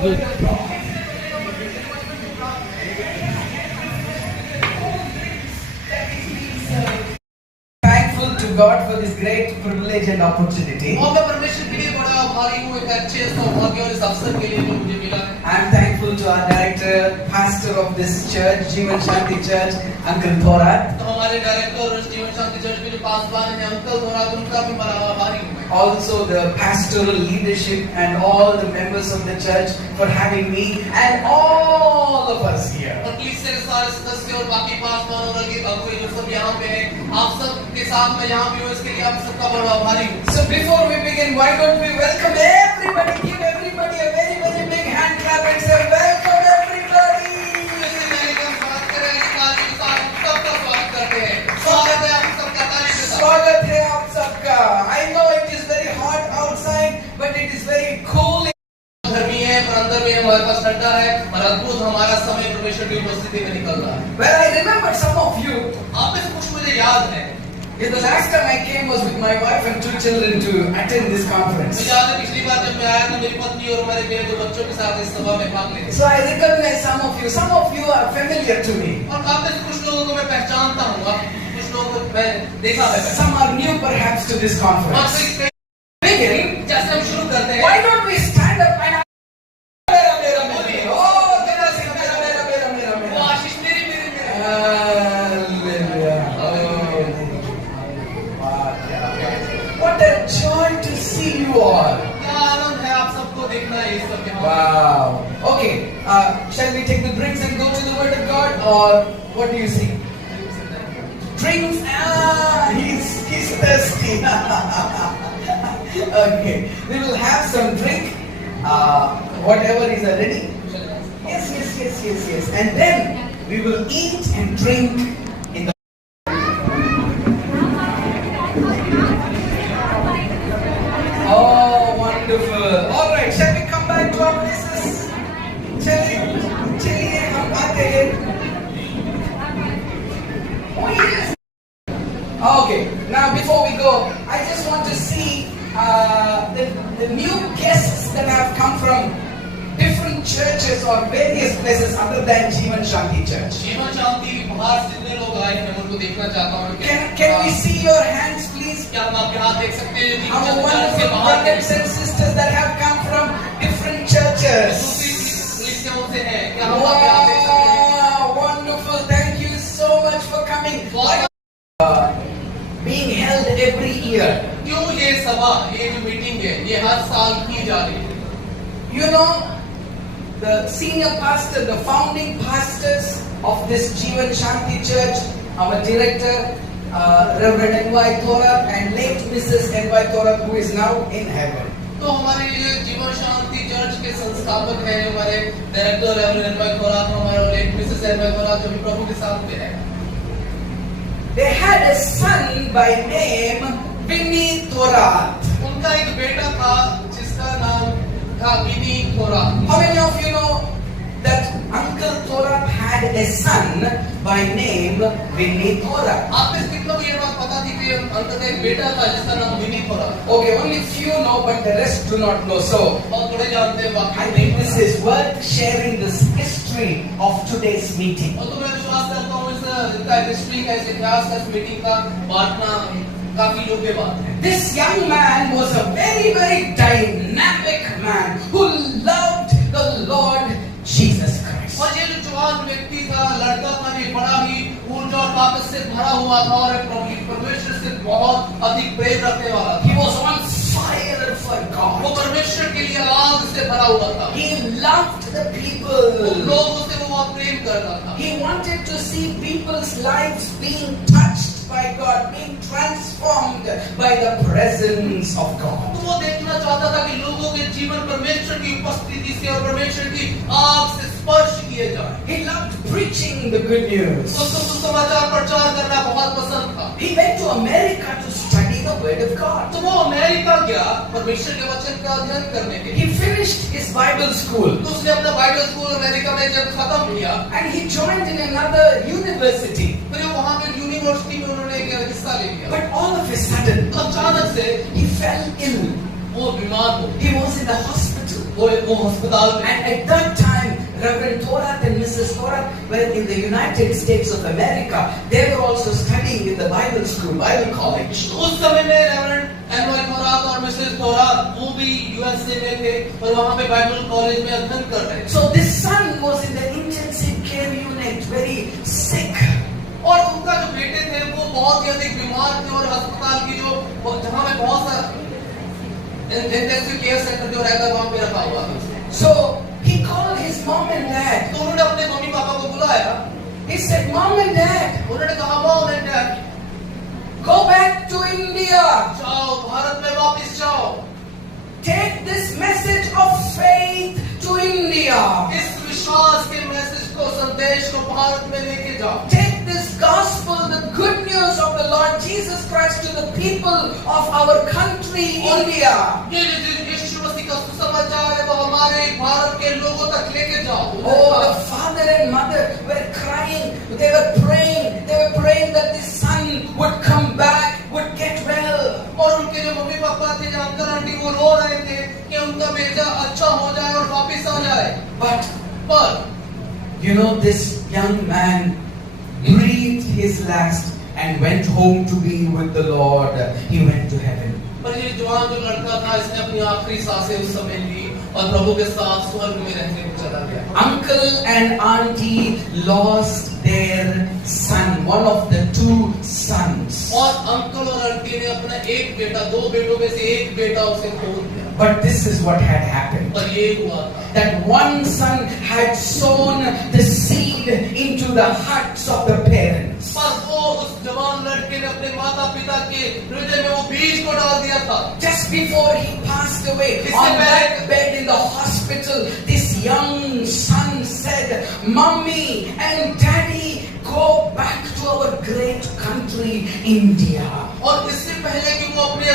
Thankful to God for this great privilege and opportunity. और मैं परमेश्वर के लिए बड़ा आभारी हूँ एक अच्छे सौभाग्य और इस अवसर के लिए जो मुझे मिला है। I am thankful to our director, pastor of this church, Jeevan Shanti Church, Uncle Thorat. तो हमारे डायरेक्टर और जीवन शांति चर्च के जो पासवान हैं अंकल थोड़ा उनका भी बड़ा आभारी हूँ। Also the pastoral leadership and all the members of the church for having me and all of us here. और कलीसिया के सारे सदस्य और बाकी पासवान और अगुवे जो सब यहाँ पे हैं, आप सब के साथ मैं यहाँ भी हूँ, इसके लिए आप सबका बड़ा आभारी हूँ। So before we begin, why don't we welcome everybody? Give everybody a very very big hand clap and say welcome everybody. इससे पहले कि हम बात करें इस कार्य के साथ सबका स्वागत करते हैं। स्वागत है आप सबका ताली के साथ। स्वागत है आप सबका. I know it is very hot outside, but it is very cool. गर्मी है पर अंदर में हमारे पास ठंडा है और अद्भुत हमारा समय परमेश्वर की उपस्थिति में निकल रहा है। Well, I remember some of you. आप में से कुछ मुझे याद है। The last time I came was with my wife and 2 children to attend this conference. मुझे याद है पिछली बार जब मैं आया था मेरी पत्नी और हमारे मेरे 2 बच्चों के साथ इस सभा में भाग लेते। So I recognize some of you. Some of you are familiar to me. और आप में से कुछ लोगों को मैं पहचानता हूँ, कुछ लोगों को मैं देखा है। Some are new perhaps to this और conference. फिर begin जैसे हम शुरू करते हैं। Why don't we stand up and वो आशीष मेरी मेरी मेरी। Hallelujah. What a joy to see you all. क्या आनंद है आप सबको देखना है इस सब के हाथ। Wow. Okay. Shall we take the drinks and go to the Word of God, or what do you think? Drinks. He's thirsty. Okay. We will have some drink. Whatever is ready. Yes. And then we will eat and drink in the. Oh, wonderful. All right, shall we come back to our places? चलिए हम आते हैं. Oh yes. Okay. Now before we go, I just want to see the new guests that have come from different churches or various places other than Jeevan Shanti Church. जीवन शांति बाहर से जितने लोग आए हैं मैं उनको देखना चाहता हूँ। Can we see your hands, please? क्या हम आपके हाथ देख सकते हैं? Our wonderful brothers and sisters that have come from different churches. दूसरी कलीसियाओं से हैं। क्या हम आपके हाथ देख सकते हैं? Wow, wonderful. Thank you so much for coming. Being held every year. क्यों ये सभा, ये जो मीटिंग है, ये हर साल की जा रही है? You know, the senior pastor, the founding pastors of this Jeevan Shanti Church, our director, Reverend N.Y. Thorat and late Mrs. N.Y. Thorat, who is now in heaven. तो हमारे ये जीवन शांति चर्च के संस्थापक हैं हमारे डायरेक्टर रेवरेंड एन.वाई. थोरात और हमारे लेट मिसेस एन.वाई. थोरात जो भी प्रभु के साथ में है। They had a son by name Vinny Thorat. उनका एक बेटा था जिसका नाम था विनी Thorat. How many of you know that Uncle Thorat had a son by name Vinny Thorat? आप में से कितनों को ये बात पता थी कि अंकल का एक बेटा था जिसका नाम विनी Thorat? Okay, only few know, but the rest do not know. So, और थोड़े जानते हैं बाकी। I think this is worth sharing this history of today's meeting. और तो मैं विश्वास करता हूँ इसका हिस्ट्री का, इस इतिहास का, इस मीटिंग का बांटना काफी योग्य बात है। This young man was a very, very dynamic man who loved the Lord Jesus Christ. और ये जो जवान व्यक्ति था, लड़का था, ये बड़ा ही ऊर्जा और ताकत से भरा हुआ था और परमेश्वर से बहुत अधिक प्रेम रखने वाला था। He was on fire for वो God. परमेश्वर के लिए आग से भरा हुआ था। He loved the people. लोगों से वो बहुत प्रेम करता था। He wanted to see people's lives being touched by God, being transformed by the presence of God. तो वो देखना चाहता था कि लोगों के जीवन परमेश्वर की उपस्थिति से और परमेश्वर की आग से स्पर्श किए जाए। He loved preaching the good news. उसको सुसमाचार प्रचार करना बहुत पसंद था। He went to America to study the Word of God. तो वो अमेरिका गया परमेश्वर के वचन का अध्ययन करने के लिए। He finished his Bible school. तो उसने अपना बाइबल स्कूल अमेरिका में जब खत्म किया, And he joined in another university. फिर वहाँ पे यूनिवर्सिटी में उन्होंने एक हिस्सा ले लिया। But all of a sudden, अचानक से he fell ill. वो बीमार हो, He was in the hospital. वो वो अस्पताल में। And at that time, Reverend Thorat and Mrs. Thorat were in the United States of America. They were also studying in the Bible school, Bible college. उस समय में reverend NY Thorat और मिसेस थोरात वो भी यूएसए में थे और वहाँ पे बाइबल कॉलेज में अध्ययन कर रहे थे। So this son was in the intensive care unit, very sick. और उनका जो बेटे थे वो बहुत ही अधिक बीमार थे और अस्पताल की जो जहाँ में बहुत सा इंटेंसिव केयर सेंटर जो रहता है वहाँ पे रखा हुआ था। So he called his mom and dad. तो उन्होंने अपने मम्मी पापा को बुलाया। He said, "Mom and Dad, उन्होंने कहा mom and dad go back to India. जाओ भारत में वापस जाओ। Take this message of faith to India. इस विश्वास के मैसेज को संदेश को भारत में लेके जाओ। Take this gospel, the good news of the Lord Jesus Christ to the people of our country, India. ये जो यीशु मसीह का सुसमाचार है वो हमारे भारत के लोगों तक लेके जाओ। Oh, the father and mother were crying. They were praying. They were praying that this son would come back, would get well. और उनके जो मम्मी पापा थे या अंकल आंटी वो रो रहे थे कि उनका बेटा अच्छा हो जाए और वापस आ जाए। But you know, this young man breathed his last and went home to be with the Lord. He went to heaven. पर ये जवान जो लड़का था इसने अपनी आखिरी सांसें उस समय ली और प्रभु के साथ स्वर्ग में रहने को चला गया। Uncle and auntie lost their son, one of the two sons. और अंकल और आंटी ने अपना एक बेटा, दो बेटों में से एक बेटा उसे खो दिया। But this is what had happened. पर ये हुआ था That one son had sown the seed into the hearts of the parents. पर वो उस जवान लड़के ने अपने माता पिता के हृदय में वो बीज को डाल दिया था। Just before he passed away, on that bed in the hospital, this young son said, "Mommy and Daddy, go back to our great country, India." और इससे पहले कि वो अपने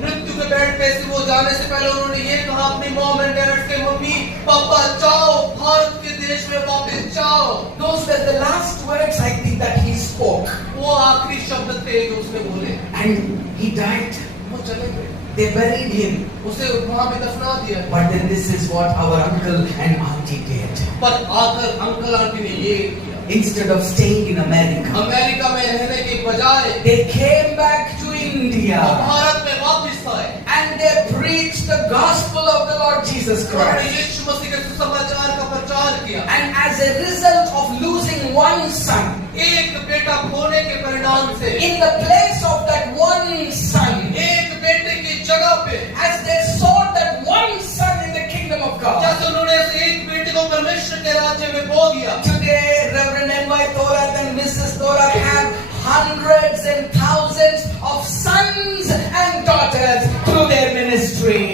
मृत्यु के बेड पे से वो जाने से पहले उन्होंने ये कहा अपनी मॉम एंड डैड से, मम्मी पापा जाओ भारत के देश में वापस जाओ। Those were the last words I think that he spoke. वो आखिरी शब्द थे जो उसने बोले। And he died. वो चले गए। They buried him. उसे वहाँ पे दफना दिया। But then this is what our uncle and auntie did. पर आकर अंकल आंटी ने ये किया। Instead of staying in America, America में रहने के बजाय they came back to India. वो भारत में वापस आए। And they preached the gospel of the Lord Jesus उन्होंने Christ. यीशु मसीह के सुसमाचार का प्रचार किया। And as a result of losing one son, एक बेटा खोने के परिणाम से in the place of that one son, एक बेटे की जगह पे as they saw that one son in the kingdom of God, जैसे उन्होंने एक बेटे को परमेश्वर के राज्य में बो दिया। today Reverend N.Y. Thorat and Mrs. Thorat have hundreds and thousands of sons and daughters through their ministry.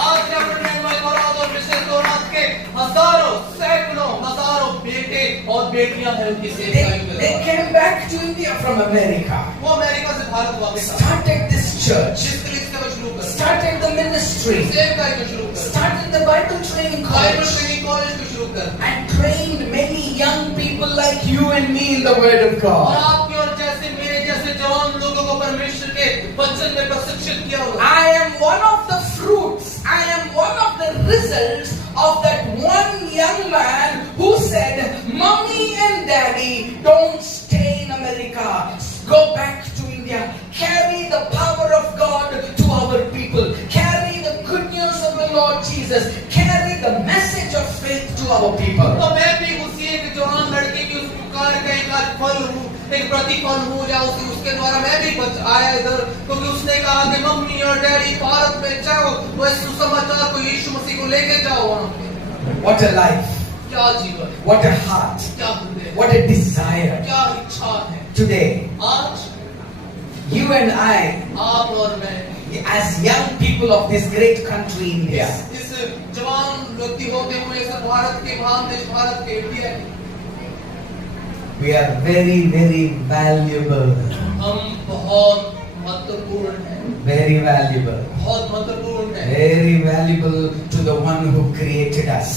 आज रेवरेंड एनवाई थोरात और मिसेस थोरात के हजारों सैकड़ों हजारों बेटे और बेटियां हैं उनकी सेवा में। They came back to India from America, वो अमेरिका से भारत वापस आए। started this church, जिसके लिए इसका शुरू कर started the ministry, सेवा को शुरू कर started the Bible training Bible college, training college को शुरू कर and trained many young people like you and me in the Word of और God. आपके और जैसे मेरे जैसे जवान लोगों को परमेश्वर के वचन में प्रशिक्षित किया हुआ। I am one of the fruits, I am one of the results of that one young man who said, "Mommy and Daddy, don't stay in America. Go back to India. Carry the power of God to our people. Carry the good news of the Lord Jesus. Carry the message of faith to our people." तो मैं भी उसी एक जवान लड़के की उस पुकार का एक फल हूँ, एक प्रतिफल हूँ या उसके द्वारा मैं भी आया इधर, क्योंकि उसने कहा कि मम्मी और डैडी भारत में जाओ, वो इस सुसमाचार को यीशु मसीह को लेके जाओ वहाँ पे। What a life. क्या जीवन, What a heart. क्या हृदय, What a desire. क्या इच्छा है। Today, आज you and I, आप और मैं as young people of this great country, India, इस जवान व्यक्ति होते हुए इस भारत के महान देश भारत के इंडिया के we are very, very valuable. हम बहुत महत्वपूर्ण हैं, Very valuable. बहुत महत्वपूर्ण हैं Very valuable to the one who created us.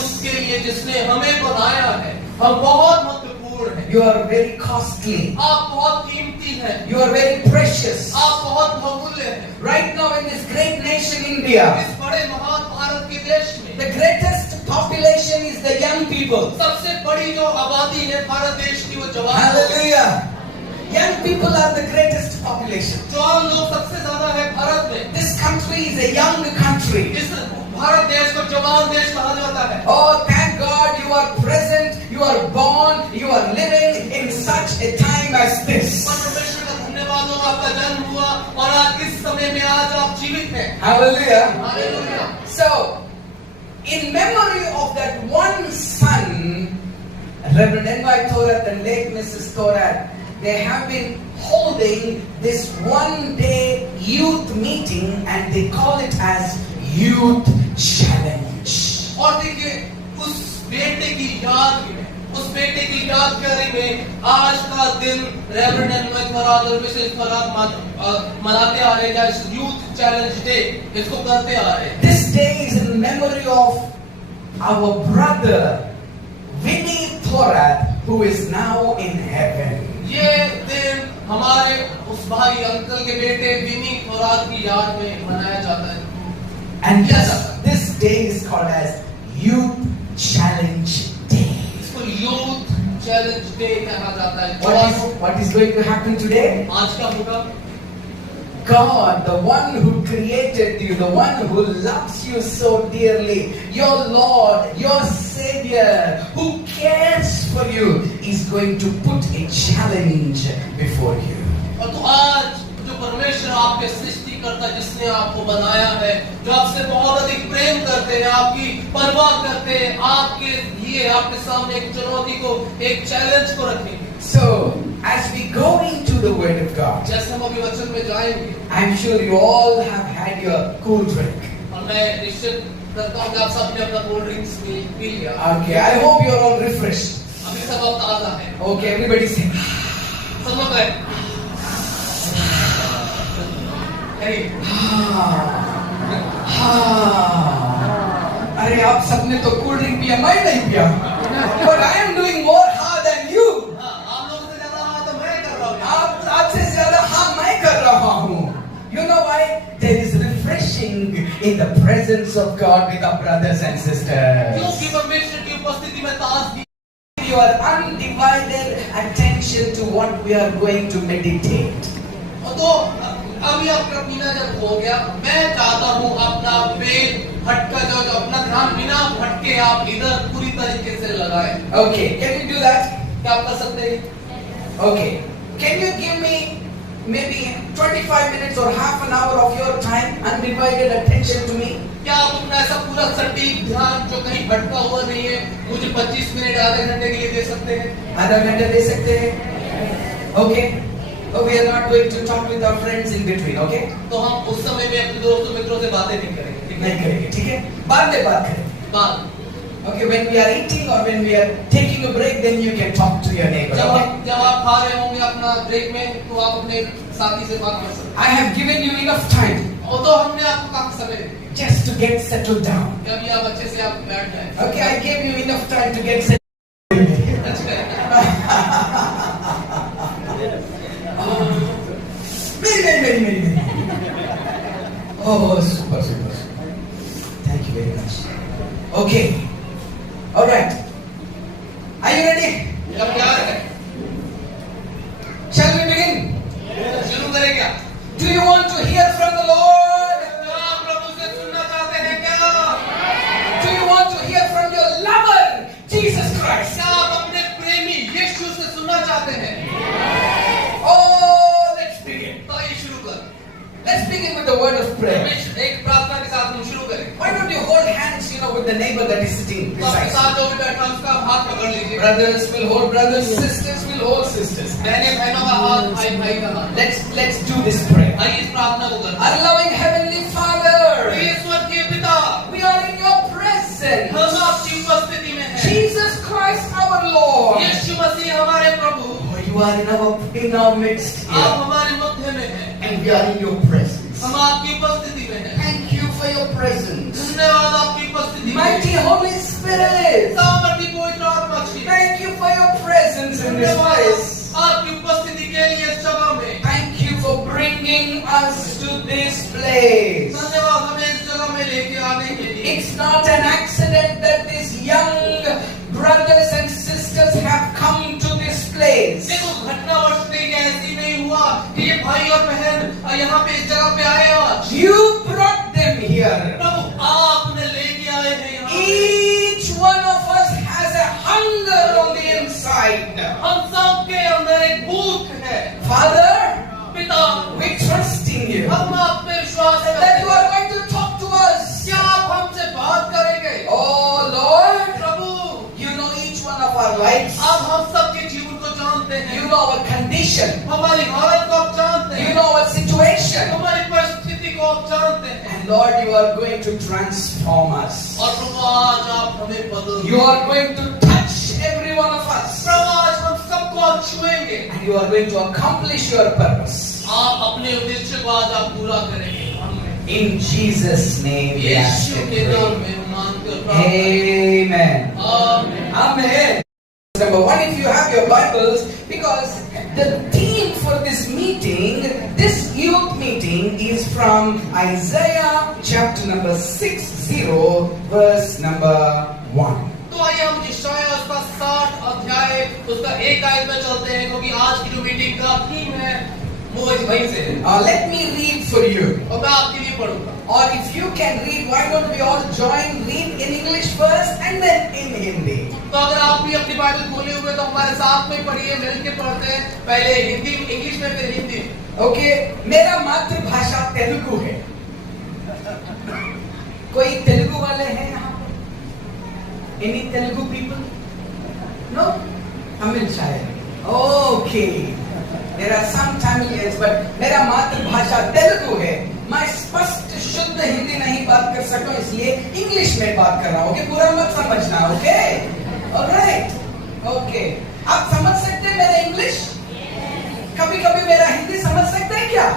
उसके लिए जिसने हमें बनाया है। हम बहुत महत्वपूर्ण हैं। You are very costly. आप बहुत कीमती हैं। You are very precious. आप बहुत बहुमूल्य हैं। Right now in this great nation, India, इस बड़े महान भारत के देश में The greatest population is the young people. सबसे बड़ी जो आबादी है भारत देश की वो जवान लोग हैं। Hallelujah. Young people are the greatest population. जवान लोग सबसे ज्यादा है भारत में। This country is a young country. इस भारत देश को जवान देश कहा जाता है। Oh, thank God you are present, you are born, you are living in such a time as this. परमेश्वर का धन्यवाद हो, आपका जन्म हुआ और आज इस समय में आज आप जीवित हैं। Hallelujah. Hallelujah. So, in memory of that one son, Reverend N.Y. Thorat and late Mrs. Thorat, they have been holding this one-day youth meeting and they call it as Youth Challenge. और देखिए उस बेटे की याद में, उस बेटे की यादगारी में आज का दिन रेवरेंड एनवाई थोरात और मिसेस थोरात मनाते आ रहे हैं। इस यूथ चैलेंज डे इसको करते आ रहे हैं। This day is in memory of our brother Vinny Thorat, who is now in heaven. ये दिन हमारे उस भाई अंकल के बेटे विनी थोरात की याद में मनाया जाता है। And this day is called as Youth Challenge Day. इसको यूथ चैलेंज डे कहा जाता है। What is going to happen today? आज क्या होगा? God, the one who created you, the one who loves you so dearly, your Lord, your Savior, who cares for you, is going to put a challenge before you. और तो आज जो परमेश्वर आपके सृष्टिकर्ता जिसने आपको बनाया है, जो आपसे बहुत अधिक प्रेम करते हैं, आपकी परवाह करते हैं, आपके लिए आपके सामने एक चुनौती को, एक चैलेंज को रखेंगे। So, as we go into the Word of God, जैसे हम अभी वचन में जाएंगे, I'm sure you all have had your cool drink. और मैं निश्चित करता हूँ कि आप सबने अपना कोल्ड ड्रिंक्स पी लिया। Okay, I hope you're all refreshed. अभी सब अब ताजा है। Okay, everybody say. सब लोग है। अरे आप सबने तो कोल्ड ड्रिंक पिया, मैं नहीं पिया, but I am doing more हाँ than you. आप लोगों से ज्यादा हाँ तो मैं कर रहा हूँ। आप आपसे ज्यादा हाँ मैं कर रहा हूँ. You know why? There is refreshing in the presence of God with our brothers and sisters. क्योंकि परमेश्वर की उपस्थिति में ताजगी। Your undivided attention to what we are going to meditate. तो अभी आपका पीना जब हो गया, मैं चाहता हूँ अपना बेहटका जो अपना ध्यान बिना भटके आप इधर पूरी तरीके से लगाएं। Okay, can you do that? क्या आप कर सकते हैं? Okay, can you give me maybe 25 minutes or half an hour of your time, undivided attention to me? क्या आप अपना ऐसा पूरा सटीक ध्यान जो कहीं भटका हुआ नहीं है, मुझे 25 मिनट आधे घंटे के लिए दे सकते हैं? आधा घंटा दे सकते हैं? Okay. Oh, we are not going to talk with our friends in between, okay? तो हम उस समय में अपने दोस्तों मित्रों से बातें नहीं करेंगे, ठीक है? नहीं करेंगे, ठीक है? बाद में बात करेंगे. बात Okay, when we are eating or when we are taking a break, then you can talk to your neighbor. Okay? जब आप खा रहे होंगे अपना ब्रेक में, तो आप अपने साथी से बात कर सकते हैं। I have given you enough time और तो हमने आपको काफी समय दिया just to get settled down. कि अभी आप अच्छे से आप बैठ जाएं। Okay, I gave you enough time to get settled. अच्छा है। Very. Oh, super. Thank you very much. Okay. All right. Are you ready? अब क्या है? Shall we begin? शुरू करें क्या? Do you want to hear from the Lord? क्या आप प्रभु से सुनना चाहते हैं क्या? Do you want to hear from your lover, Jesus Christ? क्या आप अपने प्रेमी यीशु से सुनना चाहते हैं? Oh, let's begin. तो ये शुरू कर। Let's begin with the word of prayer. एक प्रार्थना के साथ हम शुरू करें। Why don't you hold hands, with the neighbor that is sitting तो आपके beside साथ जो भी बैठा है उसका हाथ पकड़ you? लीजिए। Brothers will hold brothers, sisters will hold sisters. बहनें बहनों का हाथ, भाई भाई का हाथ। Let's do this prayer. आइए इस प्रार्थना को करें। Our loving heavenly Father, ईश्वर के पिता, we are in your presence. हम आपकी उपस्थिति में हैं। Jesus Christ our Lord. यीशु मसीह हमारे प्रभु, Oh, you are in our midst आप here. हमारे मध्य में हैं। And we are in your presence. हम आपकी उपस्थिति में हैं। Thank you for your presence. धन्यवाद आपकी उपस्थिति में। Mighty Holy Spirit. सामर्थी पवित्र आत्मा की। Thank you for your presence in this place. आपकी उपस्थिति के लिए इस जगह में। Thank you for bringing us to this place. धन्यवाद हमें इस जगह में लेके आने के लिए। It's not an accident that these young brothers and sisters have come to this place. देखो घटनावश नहीं है, ऐसी नहीं हुआ कि ये भाई और बहन यहाँ पे इस जगह पे आए आज। You brought them here. प्रभु आपने लेके आए हैं यहाँ पे। Each one of us has a hunger on the inside. हम सब के अंदर एक भूख है। Father, पिता, we trust in you. हम आप पे विश्वास That करते you हैं। are going to talk to us. क्या आप हमसे बात करेंगे? Oh Lord, Prabhu, you know each one of our lives. आप हम सबके जीवन को जानते हैं। You know our condition. हमारी हालत को आप जानते You हैं। know our situation. हमारी परिस्थिति को आप जानते हैं। And Lord, you are going to transform us. और प्रभु आज आप हमें बदल। You are going to touch every one of us. प्रभु आज हम सबको आप छुएंगे। And you are going to accomplish your purpose. आप अपने उद्देश्य को आज आप पूरा करेंगे। In Jesus' name we ask यीशु and के नाम pray. में मांगते और प्रार्थना Amen. आमीन। Amen. Number one, if you have your Bibles, because the theme for this meeting, this youth meeting, is from Isaiah chapter number 60, verse number 1. तो आइए हम यशायाह उसका 60 अध्याय उसका 1 आयत में चलते हैं, क्योंकि आज की जो मीटिंग का थीम है वो वहीं से है। Let me read for you. और मैं आपके लिए पढ़ूंगा। Or if you can read, why don't we all join, read in English first and then in Hindi. तो अगर आप भी अपनी बाइबल खोले हुए तो हमारे साथ में पढ़िए, मिलके पढ़ते हैं। पहले हिंदी, इंग्लिश में, फिर हिंदी। Okay, मेरा मातृभाषा तेलुगु है। कोई तेलुगु वाले हैं यहाँ पर? Any Telugu people? No? Tamil शायद। Okay. There are some Tamilians, but मेरा मातृभाषा तेलुगु है। मैं स्पष्ट शुद्ध हिंदी नहीं बात कर सकता, इसलिए इंग्लिश में बात कर रहा हूँ। बुरा मत समझना, ओके? Alright, okay. आप समझ सकते हैं मेरा इंग्लिश? कभी-कभी मेरा हिंदी समझ सकते हैं क्या?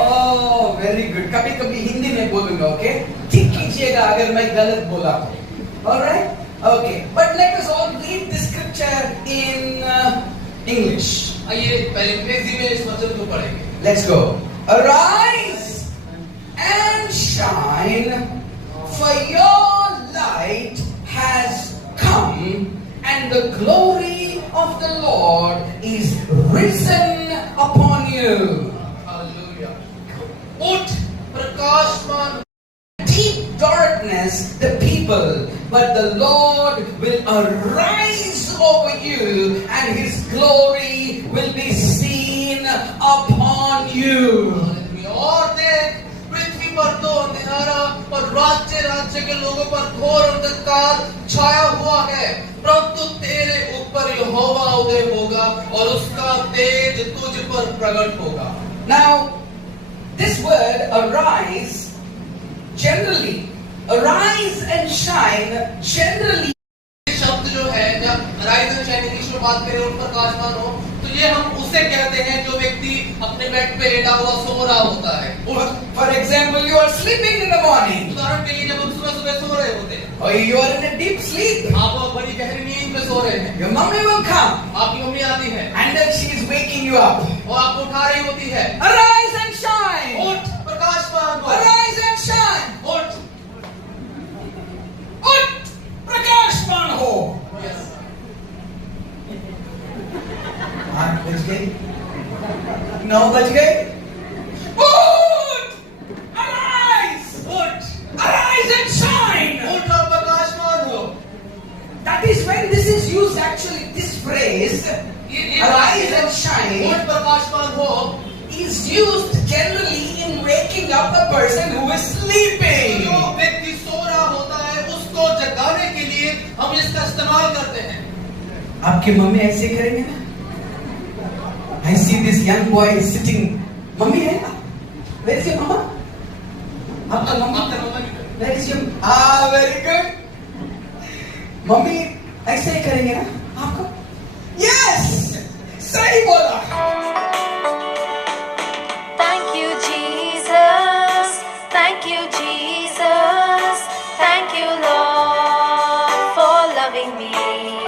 ओह, वेरी गुड। कभी-कभी हिंदी में बोलूंगा, ओके? ठीक कीजिएगा अगर मैं गलत बोला तो। Alright, okay. But let us all read the scripture in English. आइए पहले अंग्रेजी में इस वचन को पढ़ेंगे। Let's go. Arise and shine, for your light has come, and the glory of the Lord is risen upon you. Hallelujah. उठ प्रकाशमान। Deep darkness the people, but the Lord will arise over you, and His glory will be seen upon you. और देख, पृथ्वी पर तो अंधेरा और राज्य राज्य के लोगों पर घोर अंधकार छाया हुआ है, परंतु तेरे ऊपर यहोवा उदय होगा और उसका तेज तुझ पर प्रकट होगा। Now, this word arise, generally, arise and shine, generally, शब्द जो है, जब राइज एंड शाइन इंग्लिश में बात करें और प्रकाशमान हो, तो ये हम उसे कहते हैं जो व्यक्ति अपने बेड पे लेटा हुआ सो रहा होता है। for example, you are sleeping in the morning, उदाहरण के लिए जब हम सुबह सुबह सो रहे होते हैं, or you are in a deep sleep, आप बड़ी गहरी नींद में सो रहे हैं, your mommy will come, आपकी मम्मी आती है and then she is waking you up. वो आपको उठा रही होती है। Arise and shine! उठ प्रकाशमान हो, Arise and shine! उठ। उठ प्रकाशमान हो। Yes. 8 बज गए, 9 बज गए। उठ! Arise! उठ, Arise and shine! उठ और प्रकाशमान हो। That is when this is used actually, this phrase, arise and shine, उठ प्रकाशमान हो, is used generally in waking up a person who is sleeping. जो व्यक्ति सो रहा होता है उसको जगाने के लिए हम इसका इस्तेमाल करते हैं। आपकी मम्मी ऐसे करेंगे ना? I see this young boy is sitting. Mummy है? Where is your mama? आपका mummy? Where is your? Very good. Mummy ऐसे ही करेंगे ना आपको? Yes, सही बोला।